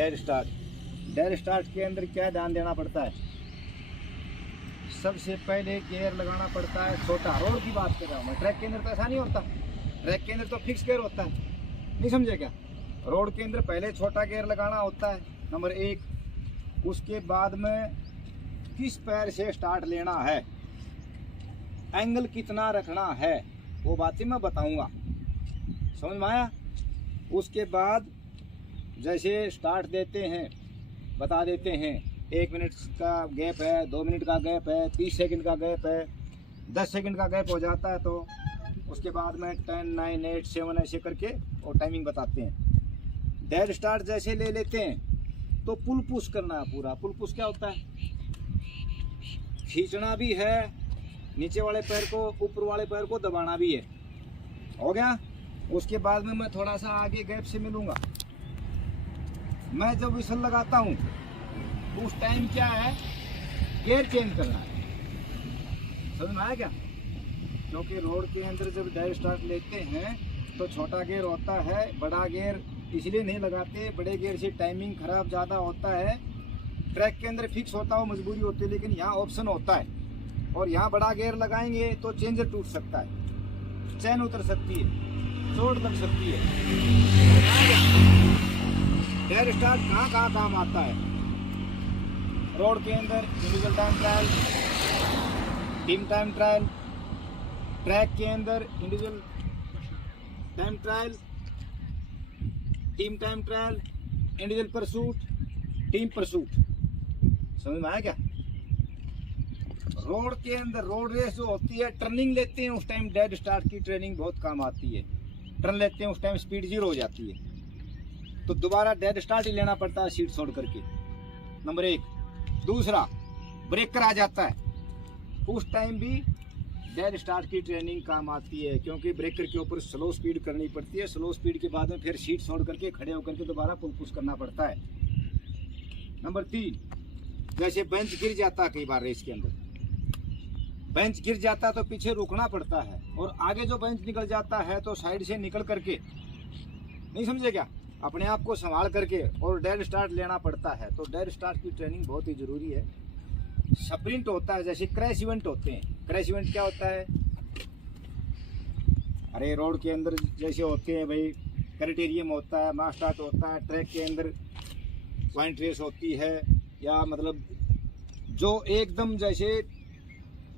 Dead start. Dead start के अंदर क्या ध्यान देना पड़ता है? सबसे पहले गियर लगाना पड़ता है छोटा। रोड की बात कर रहा हूँ मैं, ट्रैक के अंदर तो ऐसा नहीं होता। ट्रैक के अंदर तो फिक्स गियर होता है, नहीं समझे क्या? रोड के अंदर पहले छोटा गियर लगाना होता है, नंबर 1। उसके बाद में किस पैर से स्टार्ट लेना है, एंगल कितना रखना है, वो बातें मैं बताऊंगा, समझ में आया? उसके बाद जैसे स्टार्ट देते हैं, बता देते हैं 1 मिनट का गैप है, 2 मिनट का गैप है, 30 सेकंड का गैप है, 10 सेकंड का गैप हो जाता है, तो उसके बाद में 10, 9, 8, 7 ऐसे करके और टाइमिंग बताते हैं। डेड स्टार्ट जैसे ले लेते हैं तो पुल पुश करना है पूरा। पुल पुश क्या होता है? खींचना भी है, नीचे वाले पैर को ऊपर वाले पैर को दबाना भी है। हो गया? उसके बाद में मैं थोड़ा सा आगे गैप से मिलूंगा। मैं जब विसल लगाता हूँ उस टाइम क्या है, गियर चेंज करना है। समझ में आया क्या? क्योंकि रोड के अंदर जब डेड स्टार्ट लेते हैं तो छोटा गियर होता है, बड़ा गियर इसलिए नहीं लगाते, बड़े गियर से टाइमिंग खराब ज़्यादा होता है। ट्रैक के अंदर फिक्स होता हो, मजबूरी होती है, लेकिन यहाँ ऑप्शन होता है। और यहाँ बड़ा गियर लगाएंगे तो चेंजर टूट सकता है, चैन उतर सकती है, चोट लग सकती है। डेड स्टार्ट कहाँ कहाँ काम आता है? रोड के अंदर individual time trial, team time trial. Track के अंदर individual time trial, team time trial, individual pursuit, team pursuit. समझ में आया क्या? रोड के अंदर रोड रेस जो होती है, टर्निंग लेते हैं उस टाइम डेड स्टार्ट की ट्रेनिंग बहुत काम आती है। टर्न लेते हैं उस टाइम स्पीड 0 हो जाती है, तो दोबारा डेड स्टार्ट ही लेना पड़ता है सीट छोड़ करके, नंबर 1। दूसरा, ब्रेकर आ जाता है, उस टाइम भी डेड स्टार्ट की ट्रेनिंग काम आती है, क्योंकि ब्रेकर के ऊपर स्लो स्पीड करनी पड़ती है। स्लो स्पीड के बाद में फिर सीट छोड़ करके खड़े होकर के दोबारा पुल पुश करना पड़ता है। नंबर 3, जैसे बेंच गिर जाता है कई बार रेस के अंदर, बेंच गिर जाता है तो पीछे रुकना पड़ता है, और आगे जो बेंच निकल जाता है तो साइड से निकल करके, नहीं समझे क्या, अपने आप को संभाल करके और डेड स्टार्ट लेना पड़ता है। तो डेड स्टार्ट की ट्रेनिंग बहुत ही जरूरी है। स्प्रिंट होता है, जैसे क्रैश इवेंट होते हैं। क्रैश इवेंट क्या होता है? अरे रोड के अंदर जैसे होते हैं भाई, क्राइटेरियम होता है, मास स्टार्ट होता है, ट्रैक के अंदर पॉइंट रेस होती है, या मतलब जो एकदम जैसे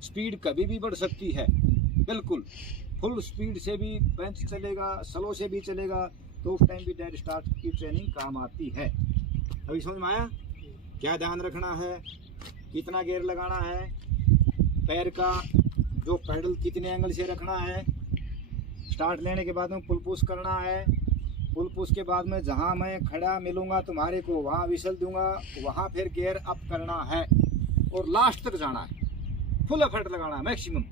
स्पीड कभी भी बढ़ सकती है, बिल्कुल फुल स्पीड से भी बेंच चलेगा, स्लो से भी चलेगा, तो उस टाइम भी डेड स्टार्ट की ट्रेनिंग काम आती है। अभी समझ में आया? क्या ध्यान रखना है, कितना गियर लगाना है, पैर का जो पैडल कितने एंगल से रखना है, स्टार्ट लेने के बाद में पुल पुश करना है, पुल पुश के बाद में जहां मैं खड़ा मिलूंगा तुम्हारे को वहां विसल दूंगा, वहां फिर गियर अप करना है और लास्ट तक जाना है, फुल एफर्ट लगाना है, मैक्सिमम।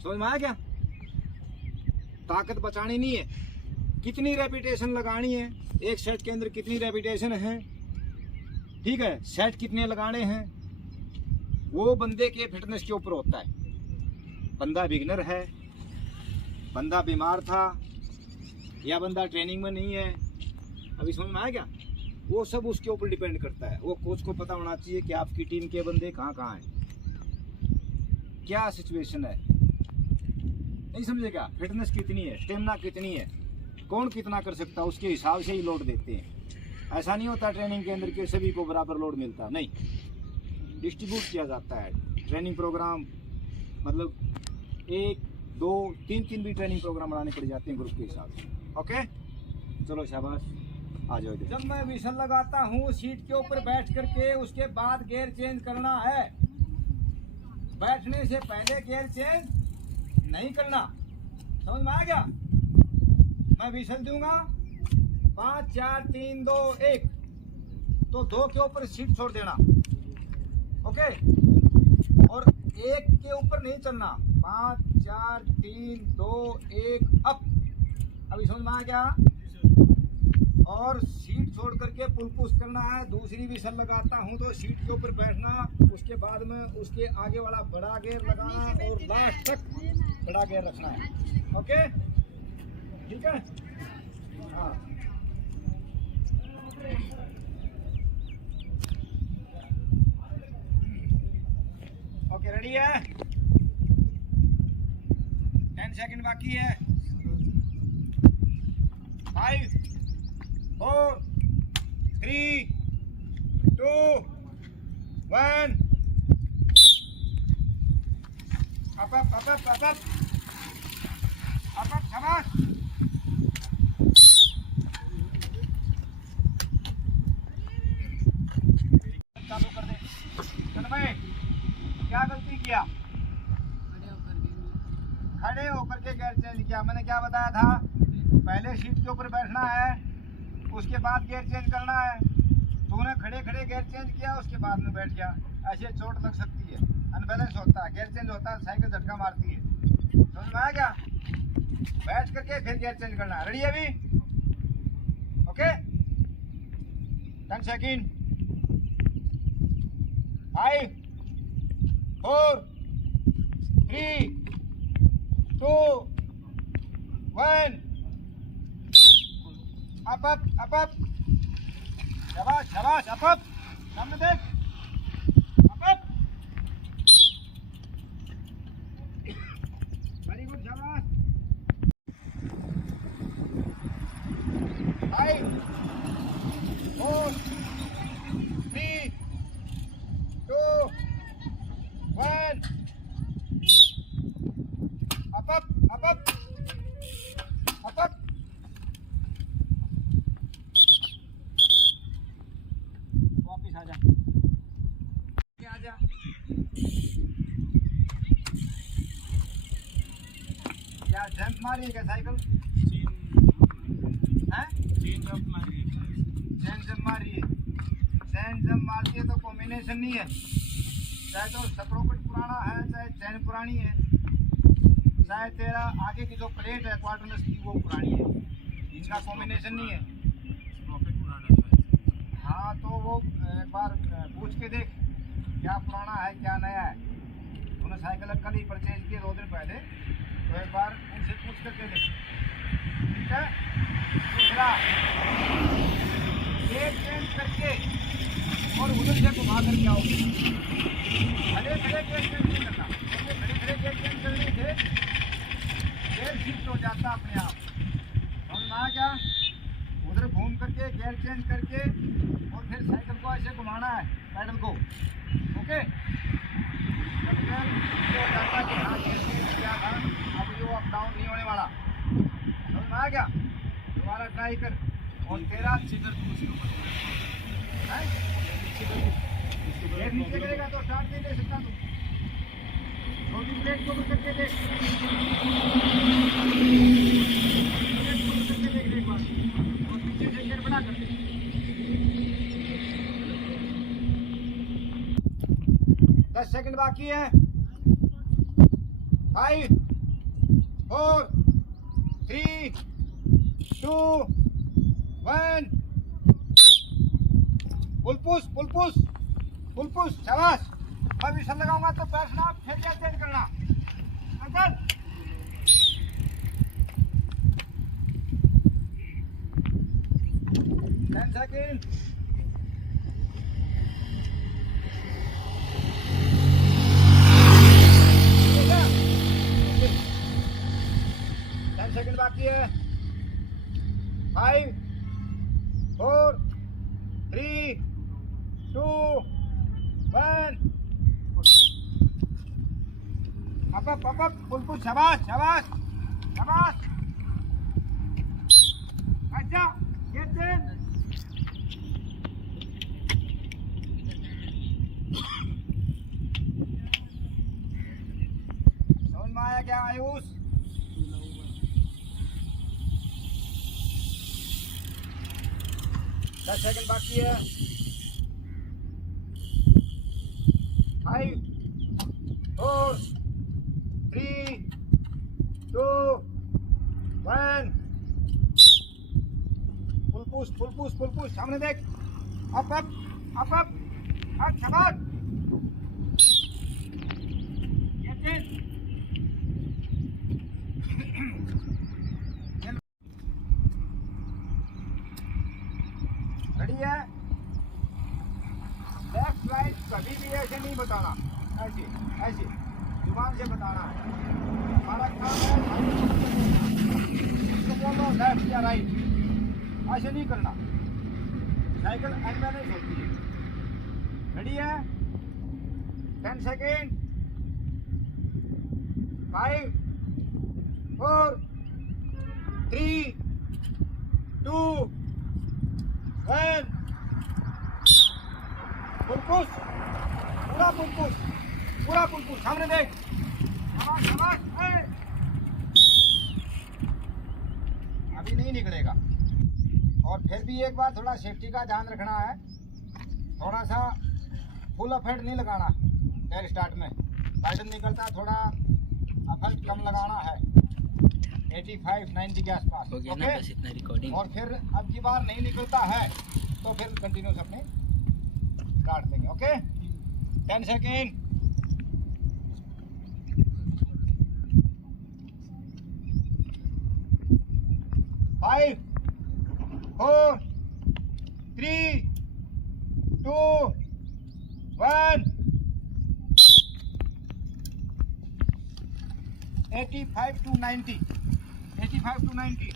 समझ में आया क्या? ताकत बचानी नहीं है, कितनी रेपिटेशन लगानी है, एक सेट के अंदर कितनी रेपिटेशन है, ठीक है, सेट कितने लगाने हैं, वो बंदे के फिटनेस के ऊपर होता है। बंदा बिगनर है, बंदा बीमार था, या बंदा ट्रेनिंग में नहीं है, अभी समझ में आया क्या? वो सब उसके ऊपर डिपेंड करता है। वो कोच को पता होना चाहिए कि आपकी टीम के बंदे कहाँ कहाँ हैं, क्या सिचुएशन है, नहीं समझे क्या? फिटनेस कितनी है, स्टेमिना कितनी है, कौन कितना कर सकता है, उसके हिसाब से ही लोड देते हैं। ऐसा नहीं होता ट्रेनिंग के अंदर के सभी को बराबर लोड मिलता, नहीं, डिस्ट्रीब्यूट किया जाता है ट्रेनिंग प्रोग्राम। मतलब 1, 2, 3 भी ट्रेनिंग प्रोग्राम बनाने पड़ जाते हैं ग्रुप के हिसाब से। ओके, चलो शाबाश, आ जाओ। जब मैं विसल लगाता हूँ सीट के ऊपर बैठ करके, उसके बाद गियर चेंज करना है। बैठने से पहले गियर चेंज नहीं करना। समझ में आ गया? मैं विसल दूंगा 5, 4, 3, 2, 1, तो 2 के ऊपर सीट छोड़ देना, ओके, और 1 के ऊपर नहीं चलना। 5, 4, 3, 2, 1 अप। अभी समझ में आ गया? और सीट छोड़ करके पुल पुश करना है। दूसरी विसल लगाता हूं तो सीट के ऊपर बैठना, उसके बाद में उसके आगे वाला बड़ा गियर लगाना और लास्ट तक बड़ा गियर रखना है। ओके, ठीक है? हाँ। रेडी है? 10 सेकंड बाकी है। 5 4 3 2 1 up up up up up up up up शाबाश। चालू कर दे। तन्मय क्या गलती किया? खड़े होकर के गियर चेंज किया। मैंने क्या बताया था? पहले सीट के ऊपर बैठना है, उसके बाद गियर चेंज करना है। तूने खड़े खड़े गियर चेंज किया, उसके बाद में बैठ गया। ऐसे चोट लग सकती है, अनबैलेंस होता है, गियर चेंज होता है, साइकिल झटका मारती है। समझ में आया क्या? बैठ करके फिर गियर चेंज करना है। रेडी है अभी? Okay 10 second. 5 4 3 2 1 up up up up शाबाश शाबाश अप अप सामने देख अप अप वेरी गुड शाबाश 5 4 3 2 1 up up up up up up वापिस आ जा क्या जंप मारी है क्या साइकिल? हैं? चेन जंप मारी है। चेन जंप मारती है तो कॉम्बिनेशन नहीं है। चाहे तो स्प्रोकेट पुराना है, चाहे चैन पुरानी है, चाहे तेरा आगे की जो प्लेट है क्वार्टरलेस की वो पुरानी है, इनका कॉम्बिनेशन नहीं है। हाँ तो वो एक बार पूछ के देख क्या पुराना है क्या नया है। तूने साइकिल कल ही परचेज किए 2 दिन पहले, तो एक बार उनसे पूछ करके देख, ठीक है? दूसरा गेयर चेंज करके और उधर से घुमा करके आओ। खड़े खड़े गेयर चेंज नहीं करना, खड़े खड़े गेयर चेंज करने से गेयर शिफ्ट हो जाता अपने आप। समझ में आया क्या? उधर घूम करके गेयर चेंज करके और फिर साइकिल को ऐसे घुमाना है, पैडल को। ओके जब गेयर हो जाता कि हाँ गेयर चेंज किया था, अब ये अप डाउन नहीं होने वाला। समझ में आया क्या? दोबारा ट्राई कर और तेरा गेयर नीचे करेगा तो स्टार्ट नहीं ले सकता तू। छोटी प्लेट को करके देख, एक बार और पीछे से गियर बना कर दे। 10 सेकंड बाकी है। 5 4 3 2 1 फुल पुश शाबाश। मैं विशल लगाऊंगा तो बैठना, फिर गियर चेंज करना। चल 10 सेकंड। सेकंड बाकी है। 5 4 3 2 1 अप फुल पुश शाबाश शाबाश शाबाश। अच्छा गियर चेंज। समझ में आया क्या आयुष? दस सेकंड बाकी है। 5 4 3 2 1 फुल पुश सामने देख अप शाबाश। रेडी है? लेफ्ट राइट कभी भी ऐसे नहीं बताना, ऐसे ऐसे जुबान से बताना है। हमारा काम है लेफ्ट या राइट, ऐसे नहीं करना, साइकिल अनबैलेंस होती है। रेडी है? 10 सेकेंड, 5 4 3 2 1 फुल पुश, पूरा फुल पुश, पूरा फुल पुश। सामने देख, शाबाश शाबाश। अभी नहीं निकलेगा। और फिर भी एक बार थोड़ा सेफ्टी का ध्यान रखना है, थोड़ा सा फुल अफेक्ट नहीं लगाना टायर स्टार्ट में। पैडल निकलता है, थोड़ा अफेक्ट कम लगाना है, 85-90 के आसपास। ओके, इतना रिकॉर्डिंग। और फिर अब की बार नहीं निकलता है तो फिर कंटिन्यूस अपने काट देंगे। Okay, 10 second, 5 4 3 2 1 85 to 90, 85 to 90।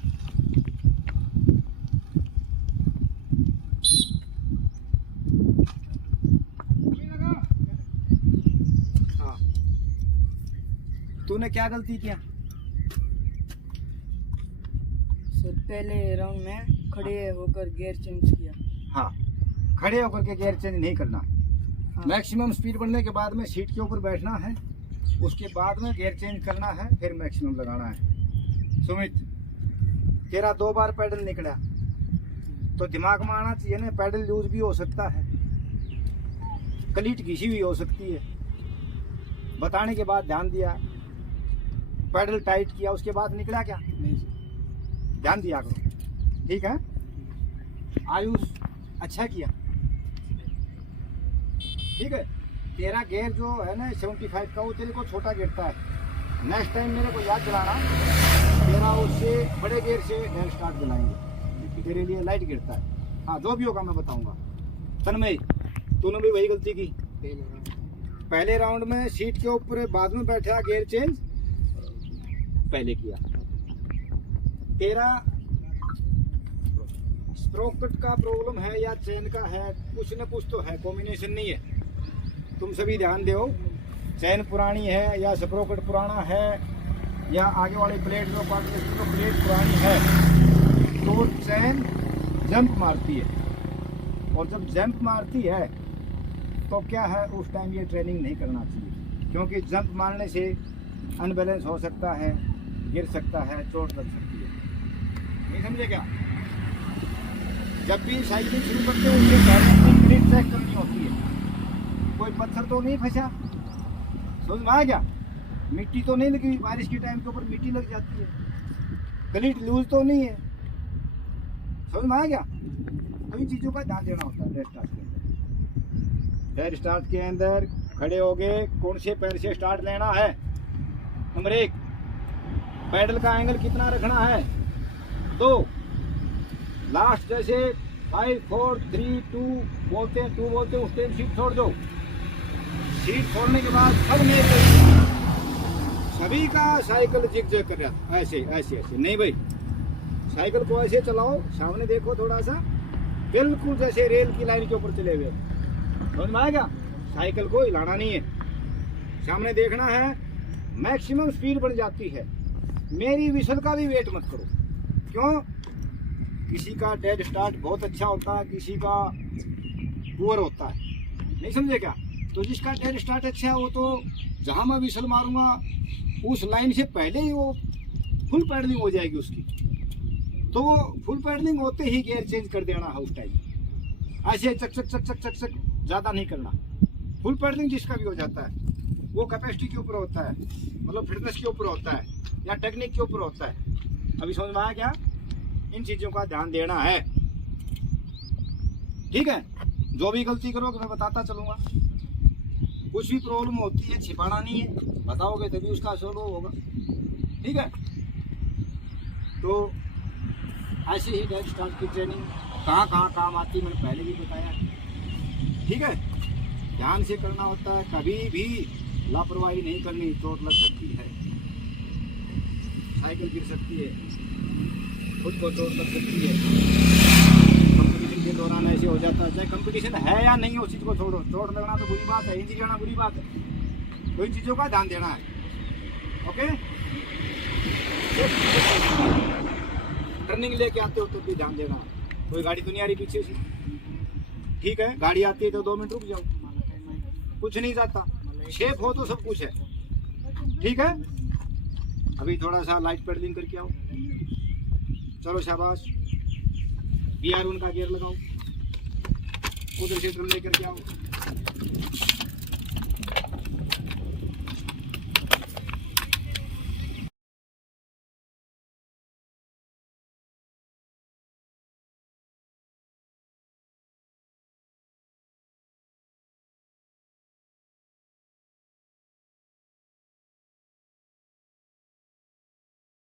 हाँ, तूने क्या गलती किया? सर पहले राउंड में खड़े होकर गियर चेंज किया। हाँ, खड़े होकर के गियर चेंज नहीं करना। हाँ। मैक्सिमम स्पीड बढ़ने के बाद में सीट के ऊपर बैठना है, उसके बाद में गियर चेंज करना है, फिर मैक्सिमम लगाना है। सुमित, तेरा 2 बार पैडल निकला तो दिमाग में आना चाहिए ना, पैडल लूज भी हो सकता है, क्लीट घिसी हुई हो सकती है। बताने के बाद ध्यान दिया, पैडल टाइट किया, उसके बाद निकला क्या? नहीं सर। ध्यान दिया करो, ठीक है? आयुष अच्छा किया, ठीक है। तेरा गियर जो है ना 75 का, वो तेरे को छोटा गिरता है। नेक्स्ट टाइम मेरे को याद दिलाना, तेरा उससे बड़े गियर से टायर स्टार्ट दिलाएंगे, तेरे लिए लाइट गिरता है। हाँ, जो भी होगा मैं बताऊंगा। तन्मय, तूने भी वही गलती की। पहले राउंड में सीट के ऊपर बाद में बैठा, गियर चेंज पहले किया। तेरा स्प्रोकेट का प्रॉब्लम है या चेन का है, कुछ न कुछ तो है, कॉम्बिनेशन नहीं है। तुम सभी ध्यान दो, चैन पुरानी है या स्प्रोकेट पुराना है या आगे वाली प्लेट जो तो प्लेट पुरानी है, तो चैन जंप मारती है। और जब जंप मारती है तो क्या है, उस टाइम ये ट्रेनिंग नहीं करना चाहिए, क्योंकि जंप मारने से अनबैलेंस हो सकता है, गिर सकता है, चोट लग सकती है। नहीं समझे क्या? जब भी साइकिलिंग शुरू करते हैं उससे पहले अपनी प्लेट चेक करनी होती है, कोई पत्थर तो नहीं फंसा, समझ में आ गया? मिट्टी तो नहीं लगी, बारिश के टाइम के ऊपर मिट्टी लग जाती है, क्लीट लूज तो नहीं है, समझ में आ गया? तो इन चीज़ों का ध्यान देना होता है टायर स्टार्ट के अंदर। टायर स्टार्ट के अंदर खड़े हो गए, कौन से पैर से स्टार्ट लेना है? नंबर 1, पैडल का एंगल कितना रखना है? 2। लास्ट जैसे 5 4 3 2 बोलते हैं, 2 बोलते हैं, उस टाइम सीट छोड़ दो। सीट छोड़ने के बाद सभी का साइकिल जिग जैग कर रहा था, ऐसे ऐसे ऐसे नहीं भाई, साइकिल को ऐसे चलाओ, सामने देखो थोड़ा सा, बिल्कुल जैसे रेल की लाइन के ऊपर चले हुए। समझ में आएगा? साइकिल को हिलाना नहीं है, सामने देखना है। मैक्सिमम स्पीड बढ़ जाती है। मेरी विसल का भी वेट मत करो, क्यों? किसी का डेड स्टार्ट बहुत अच्छा होता है, किसी का पुअर होता है, नहीं समझे क्या? तो जिसका डेड स्टार्ट अच्छा है वो तो जहाँ मैं विसल मारूंगा उस लाइन से पहले ही वो फुल पैडलिंग हो जाएगी उसकी, तो वो फुल पैडलिंग होते ही गियर चेंज कर देना है उस टाइम। ऐसे चक चक चक चक चक चक ज़्यादा नहीं करना। फुल पैडलिंग जिसका भी हो जाता है वो कैपेसिटी के ऊपर होता है, मतलब फिटनेस के ऊपर होता है या टेक्निक के ऊपर होता है। अभी समझ में आया क्या? इन चीज़ों का ध्यान देना है, ठीक है? जो भी गलती करोगे मैं बताता चलूँगा, कुछ भी प्रॉब्लम होती है छिपाना नहीं है, बताओगे तभी उसका सॉल्व होगा, ठीक है? तो ऐसे ही टायर स्टार्ट की ट्रेनिंग कहाँ कहाँ काम आती है मैंने पहले भी बताया, ठीक है? ध्यान से करना होता है, कभी भी लापरवाही नहीं करनी, चोट लग सकती है, साइकिल गिर सकती है, खुद को चोट लग सकती है। कंपटीशन के दौरान ऐसे हो जाता है, चाहे कंपटीशन है या नहीं, उस चीज़ को छोड़ो, चोट लगना तो बुरी बात है, इंजरी करना बुरी बात है, तो इन चीज़ों का ध्यान देना है। ओके, टर्निंग लेके आते हो तो भी ध्यान देना, कोई गाड़ी तो नहीं आ रही पीछे से, ठीक है, गाड़ी आती है तो 2 मिनट रुक जाओ, कुछ नहीं जाता, शेप हो तो सब कुछ है, ठीक है। अभी थोड़ा सा लाइट पेडलिंग करके आओ, चलो शाबाश, BR1 का गियर लगाओ, उधर से टर्न लेकर के आओ,